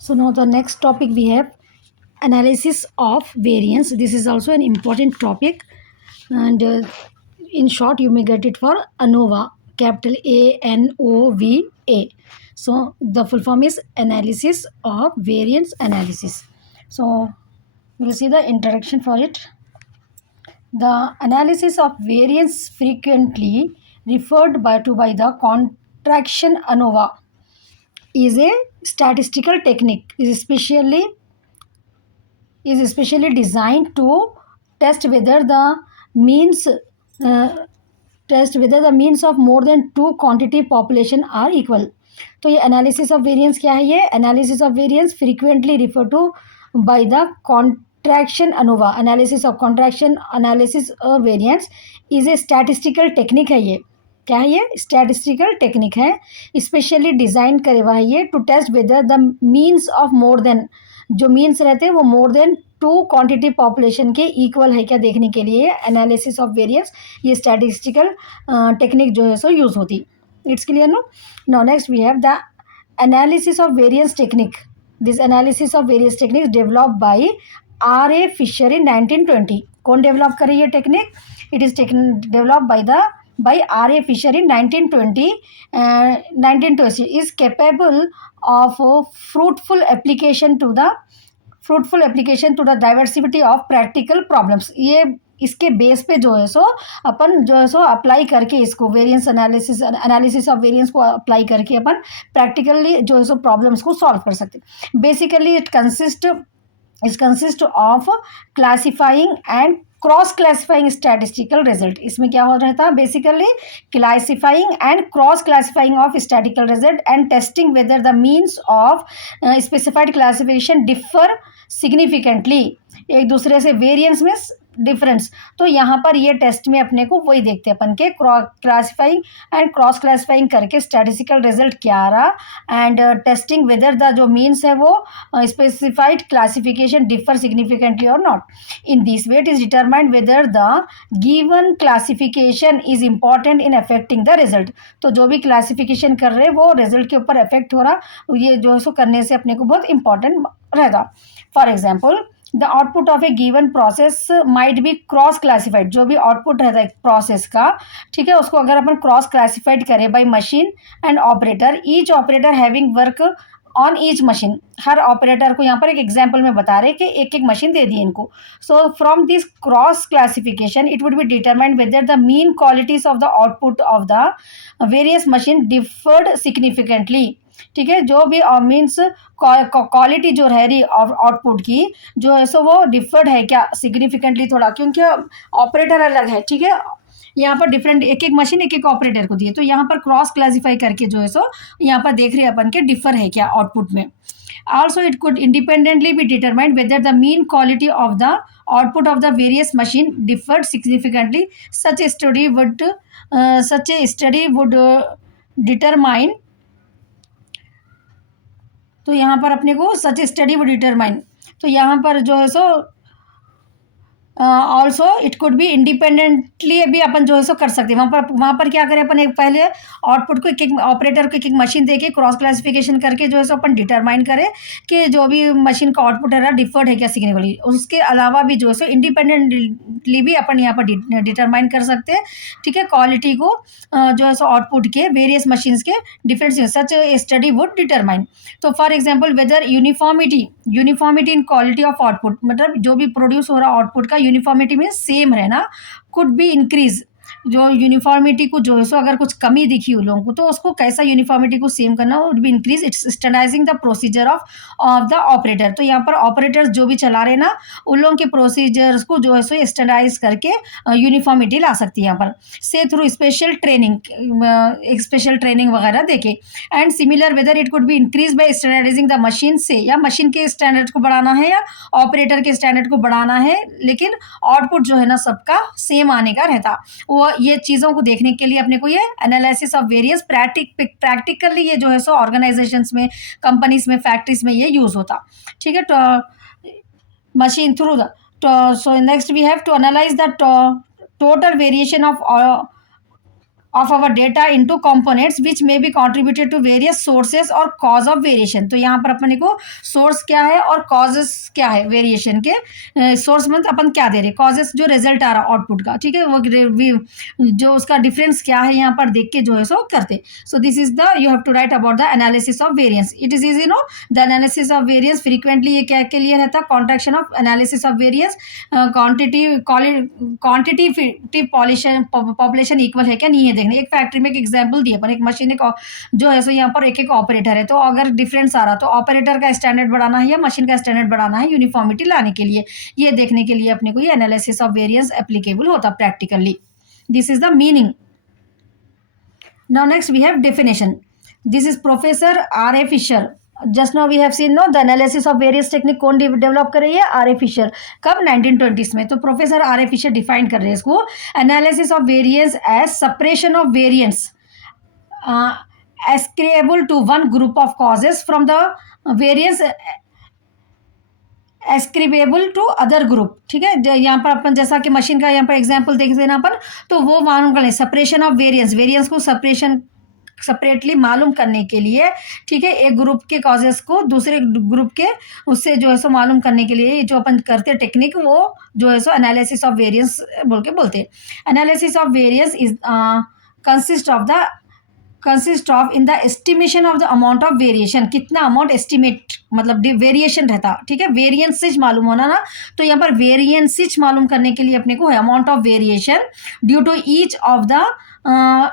So now the next topic we have analysis of variance. This is also an important topic, and in short, you may get it for ANOVA, capital ANOVA. So the full form is analysis of variance analysis. So we'll see the introduction for it. The analysis of variance frequently referred by the contraction ANOVA is a statistical technique is especially designed to test whether the means uh, test whether the means of more than two quantity population are equal. तो ये analysis of variance क्या है? ये analysis of variance frequently refer to by the contraction ANOVA. Analysis of contraction analysis of variance is a statistical technique है. ये क्या है? ये स्टैटिस्टिकल टेक्निक है, स्पेशली डिज़ाइन करे हुआ है ये to test whether the means of more than, जो मीन्स रहते हैं वो more than two quantity population के इक्वल है क्या देखने के लिए एनालिसिस ऑफ वेरिएंस ये स्टैटिस्टिकल टेक्निक जो है सो यूज़ होती. It's clear no. Now next we have the analysis of variance technique. This analysis of various techniques develop by R.A. Fisher in 1920. कौन डेवलप करे ये technique? It is develop by R.A. Fisher in 1920. 1920 is capable of fruitful application to the diversity of practical problems. ये इसके base पे जो है सो अपन जो है सो अप्लाई करके इसको वेरिएंस एनालिसिस ऑफ वेरिएंस को अप्लाई करके अपन प्रैक्टिकली जो है सो प्रॉब्लम्स को सॉल्व कर सकते. Basically it consist of classifying and cross classifying statistical result. इसमें क्या हो रहा था? Basically classifying and cross classifying of statistical result and testing weather the means of specified classification differ significantly. एक दूसरे से वेरिएंस में डिफरेंस. तो यहाँ पर ये टेस्ट में अपने को वही देखते हैं अपन के क्लासिफाइंग एंड क्रॉस क्लासिफाइंग करके स्टैटिस्टिकल रिजल्ट क्या आ रहा एंड टेस्टिंग वेदर द जो मीन्स है वो स्पेसिफाइड क्लासिफिकेशन डिफर सिग्निफिकेंटली और not. In this way it is determined whether the given classification is important in affecting the result. तो जो भी क्लासिफिकेशन कर रहे हैं वो रिजल्ट के ऊपर अफेक्ट हो रहा, ये जो है सो करने से अपने को बहुत इंपॉर्टेंट रहेगा. For example the output of A given process might be cross classified. जो भी आउटपुट रहता है प्रोसेस का, ठीक है, उसको अगर अपन क्रॉस क्लासिफाइड करें by machine and operator, each operator having work on each machine. Her operator को यहाँ पर एक एग्जाम्पल में बता रहे कि एक एक मशीन दे दी इनको. So from this cross classification it would be determined whether the mean qualities of the output of the various machine deferred significantly. ठीक है, जो भी मीन्स क्वालिटी जो रह रही आउटपुट की जो है सो वो डिफर्ड है क्या सिग्निफिकेंटली थोड़ा, क्योंकि ऑपरेटर अलग है. ठीक है, यहाँ पर डिफरेंट एक एक मशीन एक एक ऑपरेटर को दिए, तो यहाँ पर क्रॉस क्लासिफाई करके जो है सो यहाँ पर देख रहे हैं अपन के डिफर है क्या आउटपुट में. Also it could independently be determined whether the mean quality of the output of the various machine differed significantly. Such a study would determine. तो यहाँ पर अपने को सच स्टडी वो डिटरमाइन, तो यहाँ पर जो है so also it could be independently भी अपन जो है सो कर सकते हैं. वहाँ पर क्या करें अपन, एक पहले आउटपुट को एक एक ऑपरेटर को एक एक मशीन दे के क्रॉस क्लासिफिकेशन करके जो है सो अपन डिटरमाइन करें कि जो भी मशीन का आउटपुट है डिफर्ड है क्या सिग्निफिकेंटली. उसके अलावा भी जो है सो इंडिपेंडेंटली भी अपन यहाँ पर डिटरमाइन कर सकते हैं. ठीक है, क्वालिटी को जो है सो आउटपुट के वेरियस मशीन्स के different such study would determine. तो for example whether uniformity in quality of output, मतलब जो भी प्रोड्यूस हो रहा आउटपुट का यूनिफॉर्मिटी में सेम रहना, कुड बी इंक्रीज. जो यूनिफॉर्मिटी को जो है सो अगर कुछ कमी दिखी उन लोगों को तो उसको कैसा यूनिफॉर्मिटी को सेम करना, would be increase. It's standardising the procedure of the operator. तो यहाँ पर ऑपरेटर्स जो भी चला रहे ना उन लोगों के प्रोसीजर्स को जो है सो स्टैंडर्डाइज करके यूनिफॉर्मिटी ला सकती है यहाँ पर से थ्रू स्पेशल ट्रेनिंग वगैरह देके. And similar whether it could be increase by standardising the machine से, या मशीन के स्टैंडर्ड को बढ़ाना है या ऑपरेटर के स्टैंडर्ड को बढ़ाना है, लेकिन आउटपुट जो है ना सबका सेम आने का रहता. वो ये चीज़ों को देखने के लिए अपने को ये एनालिसिस ऑफ वेरियस प्रैक्टिकली ये जो है सो ऑर्गेनाइजेशंस में, कंपनीज में, फैक्ट्रीज में ये यूज़ होता. ठीक है, तो machine through the. So next we have to analyse the total variation of of our data into components which may be contributed to various sources और कॉज ऑफ वेरिएशन। तो यहाँ पर अपने को सोर्स क्या है और कॉजेस क्या है वेरिएशन के। सोर्स मतलब अपन क्या दे रहे, कॉजेस जो रिजल्ट आ रहा आउटपुट का, ठीक है, वो जो उसका डिफरेंस क्या है यहाँ पर देख के जो है सो करते। So this is the you have to write about the analysis of variance. It is easy know the analysis of variance frequently ये क्या के लिए रहता, contraction of analysis of variance, quantity population equal है क्या नहीं है देखने। एक फैक्ट्री में एक एग्जांपल दिया पर एक मशीन एक जो है सो यहाँ पर एक एक ऑपरेटर है, तो अगर डिफरेंस आ रहा तो ऑपरेटर का स्टैंडर्ड बढ़ाना है या मशीन का स्टैंडर्ड बढ़ाना है यूनिफॉर्मिटी लाने के लिए, ये देखने के लिए अपने को ये एनालिसिस ऑफ वेरिएंस एप्लीकेबल होता practically. This is the meaning. Now next we have definition. This is Professor R.A. Fisher. Just now we have seen no the analysis of various technique कौन डेवलप कर रही है, are A Fisher. कब 1920s में। तो professor R A Fisher define कर रहे हैं इसको, analysis of variance as separation of variance ascribable to one group of causes from the variance ascribable to other group. ठीक है, यहाँ पर अपन जैसा कि मशीन का यहाँ पर एग्जांपल देख देना अपन, तो वो मालूम कर लें सेपरेशन ऑफ वेरिएंस, वेरिएंस को सेपरेटली मालूम करने के लिए, ठीक है, एक ग्रुप के कॉजेस को दूसरे ग्रुप के उससे जो है सो मालूम करने के लिए जो अपन करते हैं टेक्निक, वो जो है सो एनालिसिस ऑफ वेरिएंस बोल के बोलते हैं। Analysis of variance is consist of in the estimation of the amount of variation, कितना अमाउंट एस्टिमेट मतलब वेरिएशन रहता, ठीक है, वेरिएंसेज मालूम होना ना, तो यहाँ पर वेरिएंसेज मालूम करने के लिए अपने को है amount of variation due to each of the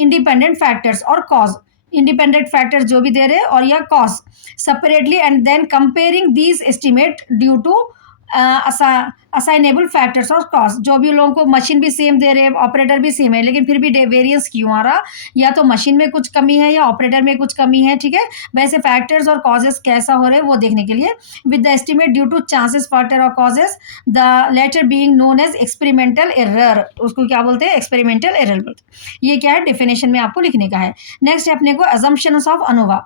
independent factors और कॉज, इंडिपेंडेंट फैक्टर्स जो भी दे रहे और या cause separately and then comparing these estimate due to assignable factors और कॉस्ट। जो भी लोगों को मशीन भी सेम दे रहे हैं, ऑपरेटर भी सेम है, लेकिन फिर भी वेरिएंस क्यों आ रहा, या तो मशीन में कुछ कमी है या ऑपरेटर में कुछ कमी है, ठीक है, वैसे फैक्टर्स और कॉजेस कैसा हो रहे हैं वो देखने के लिए with the estimate due to chances factor और causes, the latter being known as experimental error, उसको क्या बोलते हैं, एक्सपेरिमेंटल एरर बोलते हैं। ये क्या है, डेफिनेशन में आपको लिखने का है। नेक्स्ट है अपने को assumptions of ANOVA,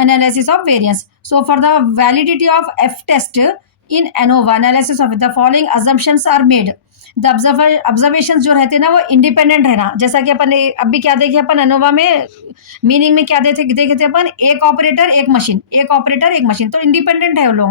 analysis of variance. So for the validity of F test in ANOVA analysis of the following assumptions are made. The observation जो रहते हैं ना वो इंडिपेंडेंट रहना, जैसा कि अपन अभी क्या देखे अपन एनोवा में मीनिंग में क्या देखे थे अपन, एक ऑपरेटर एक मशीन, एक ऑपरेटर एक मशीन, तो इंडिपेंडेंट है वो लोग।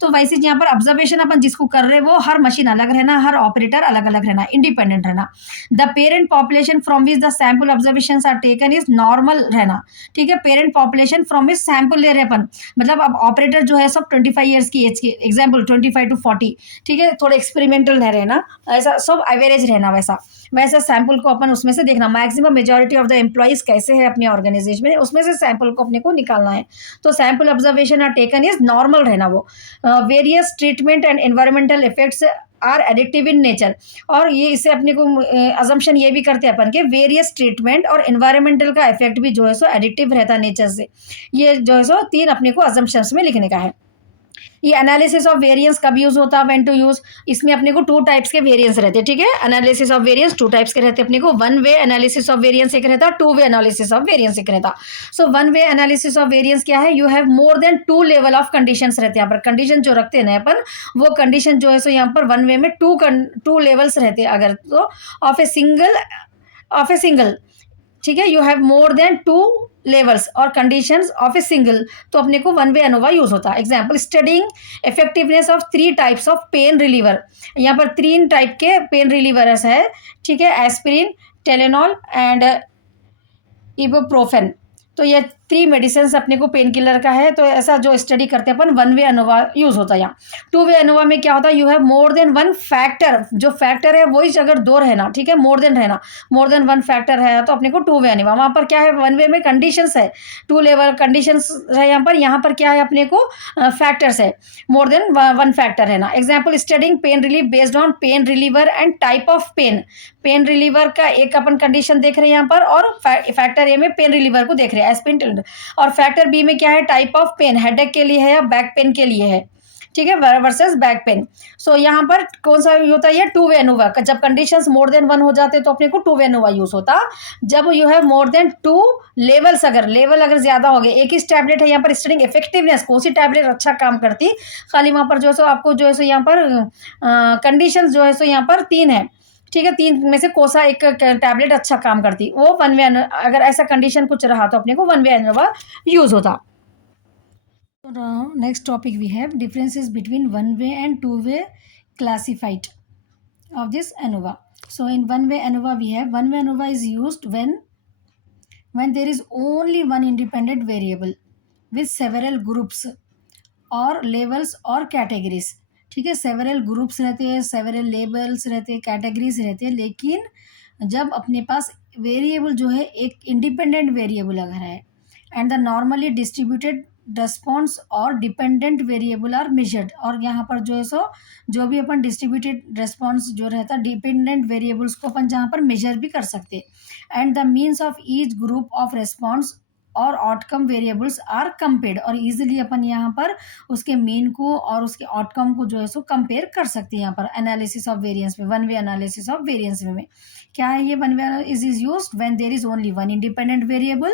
तो वैसे यहाँ पर ऑब्जर्वेशन अपन जिसको कर रहे हैं वो हर मशीन अलग रहना, हर ऑपरेटर अलग अलग रहना, इंडिपेंडेंट रहना। The parent population from which the sample observation are taken is normal रहना, ठीक है, parent population from which sample ले रहे अपन, मतलब अब ऑपरेटर जो है सब 25 ईयर्स की एज के, एग्जाम्पल 25 to 40, ठीक है, थोड़े एक्सपेरिमेंटल रह रहे ना, ऐसा सब एवरेज रहना, वैसा सैंपल को अपन उसमें से देखना, maximum majority of the employees कैसे है अपने ऑर्गेनाइजेशन में, उसमें से सैंपल को अपने को निकालना है। तो sample observation are taken is normal रहना वो। Various treatment and environmental effects are एडिक्टिव इन नेचर, और ये इससे अपने को अजम्पशन ये भी करते हैं अपन के वेरियस ट्रीटमेंट और एनवायरमेंटल का इफेक्ट भी जो है सो एडिक्टिव रहता है नेचर से। ये जो है सो 3 अपने को अजम्पशंस में लिखने का है। ये एनालिसिस ऑफ वेरिएंस कब यूज होता है, व्हेन टू यूज, इसमें अपने को 2 टाइप्स के वेरिएंस रहते हैं, ठीक है, एनालिसिस ऑफ वेरिएंस 2 टाइप्स के रहते हैं अपने को, 1 वे एनालिसिस ऑफ वेरिएंस एक रहता है, 2 वे एनालिसिस ऑफ वेरिएंस एक रहता। सो 1 वे एनालिसिस ऑफ वेरिएंस क्या है, you have more than 2 level of conditions रहते हैं यहाँ पर, कंडीशन जो रखते हैं ना अपन, वो कंडीशन जो है सो यहाँ पर 1 वे में 2 लेवल्स रहते हैं अगर, तो ऑफ ए सिंगल, ठीक है, you have more than 2 levels और कंडीशंस ऑफ ए सिंगल, तो अपने को 1 वे एनोवा यूज होता है। Example, studying effectiveness of 3 types of pain reliever, यहाँ पर 3 टाइप के पेन रिलीवर्स है, ठीक है, एस्पिरिन, टेलेनॉल एंड इबुप्रोफेन, तो ये 3 मेडिसिन अपने को पेन किलर का है। तो ऐसा जो स्टडी करते हैं अपन 1 वे एनोवा यूज होता है। यहाँ 2 वे एनोवा में क्या होता है, you have more than 1 factor, जो फैक्टर है वही अगर 2 रहना, ठीक है, मोर देन रहना, मोर देन 1 फैक्टर है तो अपने को 2 वे एनोवा। वहाँ पर क्या है, 1 वे में कंडीशंस है, 2 लेवल कंडीशंस है यहाँ पर क्या है अपने को फैक्टर्स है, मोर देन 1 फैक्टर है ना। Example, studying pain relief based on pain reliever and type of pain, pain reliever का एक अपन कंडीशन देख रहे हैं यहाँ पर, और फैक्टर ए में पेन रिलीवर को देख रहे हैं एस्पिरिन, और फैक्टर बी में क्या है, टाइप ऑफ पेन, हेडेक के लिए है या बैक पेन के लिए है, ठीक है, वर्सेस बैक पेन। सो यहाँ पर कौन सा होता है, 2 वे एनोवा, जब कंडीशंस मोर देन 1 हो जाते तो अपने को 2 वे एनोवा यूज होता। जब you have more than 2 levels, अगर लेवल अगर ज्यादा हो गए, एक ही टैबलेट है यहाँ पर, स्टडिंग इफेक्टिवनेस, कौन सी टैबलेट अच्छा काम करती, खाली वहाँ पर जो है सो आपको जो है सो यहाँ पर कंडीशंस जो है सो यहाँ पर 3 है, ठीक है, 3 में से कोसा एक टैबलेट अच्छा काम करती, वो वन वे अगर ऐसा कंडीशन कुछ रहा तो अपने को वन वे एनोवा यूज़ होता। So now next topic we have differences between one way and two way classified of this ANOVA. So in one way ANOVA we have one way ANOVA is used when there is only one independent variable with several groups और levels और categories. ठीक है, several groups रहते हैं, several labels रहते हैं, categories रहते हैं, लेकिन जब अपने पास वेरिएबल जो है एक इंडिपेंडेंट वेरिएबल अगर है and the normally distributed response और डिपेंडेंट वेरिएबल आर मेजर्ड, और यहाँ पर जो है सो जो भी अपन डिस्ट्रीब्यूटेड रेस्पॉन्स जो रहता है डिपेंडेंट वेरिएबल्स को अपन जहाँ पर मेजर भी कर सकते, and the means of each group of response और आउटकम वेरिएबल्स आर कंपेयर्ड, और इजीली अपन यहाँ पर उसके मीन को और उसके आउटकम को जो है सो कंपेयर कर सकते हैं यहाँ पर एनालिसिस ऑफ वेरिएंस में, one way analysis of variance में। क्या है ये one way is used when there is only one independent variable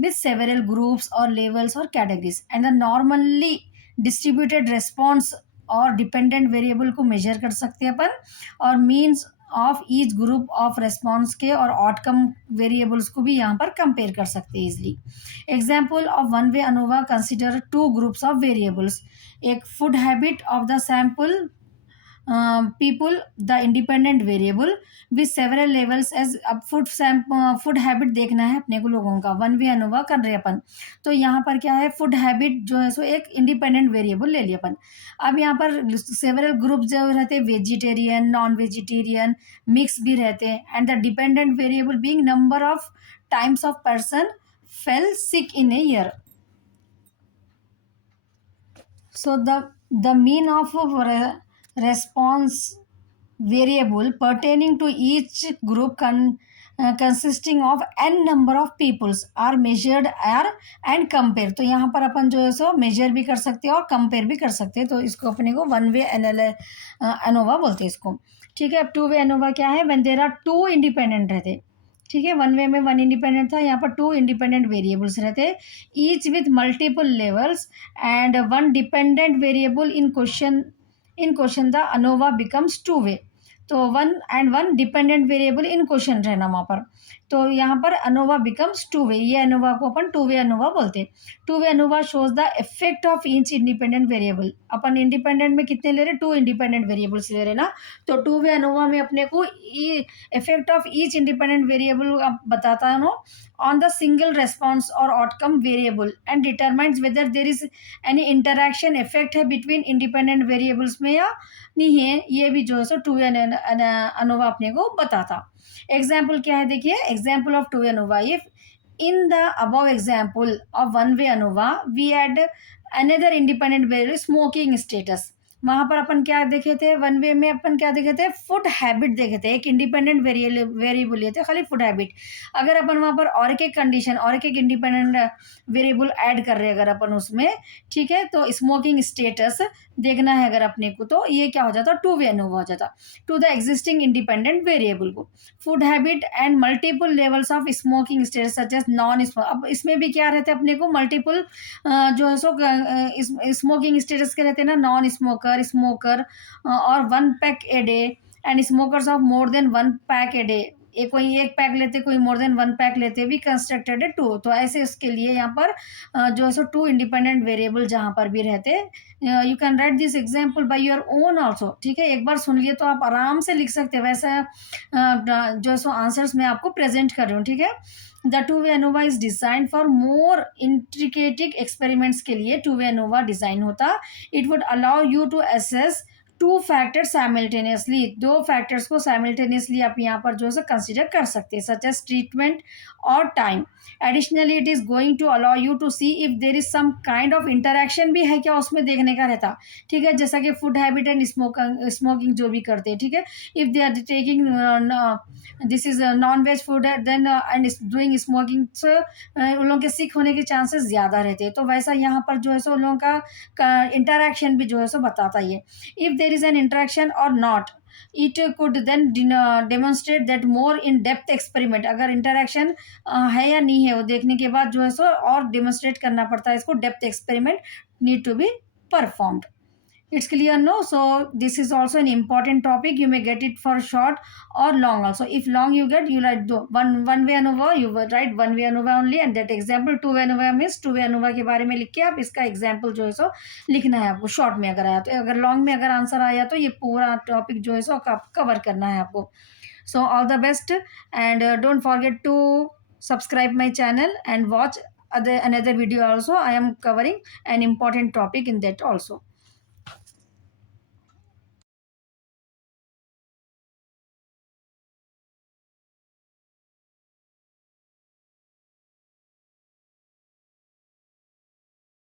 with several groups और लेवल्स और categories and the normally distributed response, और डिपेंडेंट वेरिएबल को measure कर सकते हैं अपन, और means of each group of response के और आउटकम वेरिएबल्स को भी यहाँ पर कंपेयर कर सकते हैं easily. Example of one way ANOVA consider two groups of variables, एक food habit of the sample people the independent variable with several levels as अब फूड हैबिट देखना है अपने को लोगों का, वन वे अनोवा कर रहे अपन, तो यहाँ पर क्या है फूड हैबिट जो है सो एक इंडिपेंडेंट वेरिएबल ले लिया अपन। अब यहाँ पर सेवरल ग्रुप जो रहते हैं वेजिटेरियन, नॉन वेजिटेरियन, मिक्स भी रहते हैं, and the dependent variable being number of times of person fail sick in a year. So the mean of response variable pertaining to each group consisting of n number of peoples are measured are and compare। तो यहाँ पर अपन जो है so major भी कर सकते हैं और कंपेयर भी कर सकते हैं, तो इसको अपने को वन वे एनोवा बोलते हैं इसको। ठीक है, अब टू वे एनोवा क्या है, when there are two independent रहते। ठीक है, वन वे में वन इंडिपेंडेंट था, यहाँ पर टू इंडिपेंडेंट वेरिएबल्स रहते, each with multiple levels and one dependent variable in question the ANOVA becomes two way. तो one and one dependent variable in question रहना वहाँ पर, तो यहाँ पर अनोवा बिकम्स टू वे, ये अनोवा को अपन टू वे अनोवा बोलते हैं। To way ANOVA shows the effect of each independent variable. Upon independent में कितने ले रहे, टू इंडिपेंडेंट वेरिएबल्स ले रहे ना, तो टू वे अनोवा में अपने को effect of each independent variable बताता है no on the single response और outcome variable and determines whether there is any interaction effect है बिटवीन इंडिपेंडेंट वेरिएबल्स में या नहीं है, ये भी जो है सो टू वे अनोवा अपने को बताता। एग्जाम्पल क्या है देखिए, example of to way ANOVA, if in the above example of one way ANOVA we add another independent variable smoking status। वहाँ पर अपन क्या देखे थे, वन वे में अपन क्या देखे थे, फूड हैबिट देखे थे, एक इंडिपेंडेंट वेरिएबल लिए थे खाली फूड हैबिट। अगर अपन वहाँ पर और एक कंडीशन और एक इंडिपेंडेंट वेरिएबल ऐड कर रहे हैं अगर अपन उसमें, ठीक है, तो स्मोकिंग स्टेटस देखना है अगर अपने को, तो ये क्या हो जाता, टू वे अनोवा हो जाता to the existing independent variable को। Food habit and multiple levels of smoking status such as non smoke. अब इसमें भी क्या रहते हैं अपने को, मल्टीपल जो है सो स्मोकिंग स्टेटस के रहते हैं ना, नॉन स्मोकर, स्मोकर और one pack a day and smokers of more then one pack a day. एक कोई एक पैक लेते, कोई मोर देन वन पैक लेते, भी कंस्ट्रक्टेड है टू। तो ऐसे इसके लिए यहाँ पर जो है सो टू इंडिपेंडेंट वेरिएबल जहाँ पर भी रहते, you can write this example by your own also. ठीक है, एक बार सुन लिए तो आप आराम से लिख सकते हैं, वैसा जो है सो आंसर्स मैं आपको प्रेजेंट कर रही हूँ। ठीक है, the two way ANOVA is design for more intricate experiments के लिए टू वे अनोवा डिजाइन होता। It would allow you to assess two factors simultaneously, दो फैक्टर्स को साइमल्टेनियसली आप यहाँ पर जो है कंसिडर कर सकते हैं, सच एज ट्रीटमेंट और time. Additionally it is going to allow you to see if there is some kind of interaction भी है क्या उसमें देखने का रहता। ठीक है, जैसा कि फूड हैबिट एंड स्मोकिंग जो भी करते हैं, ठीक है, if they are taking this is non veg food then and doing smoking, उन लोगों के सिक होने के चांसेस ज़्यादा रहते हैं। तो वैसा यहाँ पर जो है सो उन लोगों का इंटरेक्शन भी जो है सो बताता ही है। If there is an interaction or not, it could then demonstrate that more in depth experiment। अगर interaction है या नहीं है वो देखने के बाद जो है सो और demonstrate करना पड़ता है इसको, depth experiment need to be performed। It's clear, no? So this is also an important topic. You may get it for short or long also. If long you get, you write do one way ANUVA, you will write one way ANUVA only, and that example two way ANUVA means two way ANUVA के बारे में लिख के आप इसका example जो है सो लिखना है आपको, शॉर्ट में अगर आया तो। अगर लॉन्ग में अगर आंसर आया तो ये पूरा टॉपिक जो है सो कवर करना है आपको. So all the best, and don't forget to subscribe my channel and watch another video also. I am covering an important topic in that also.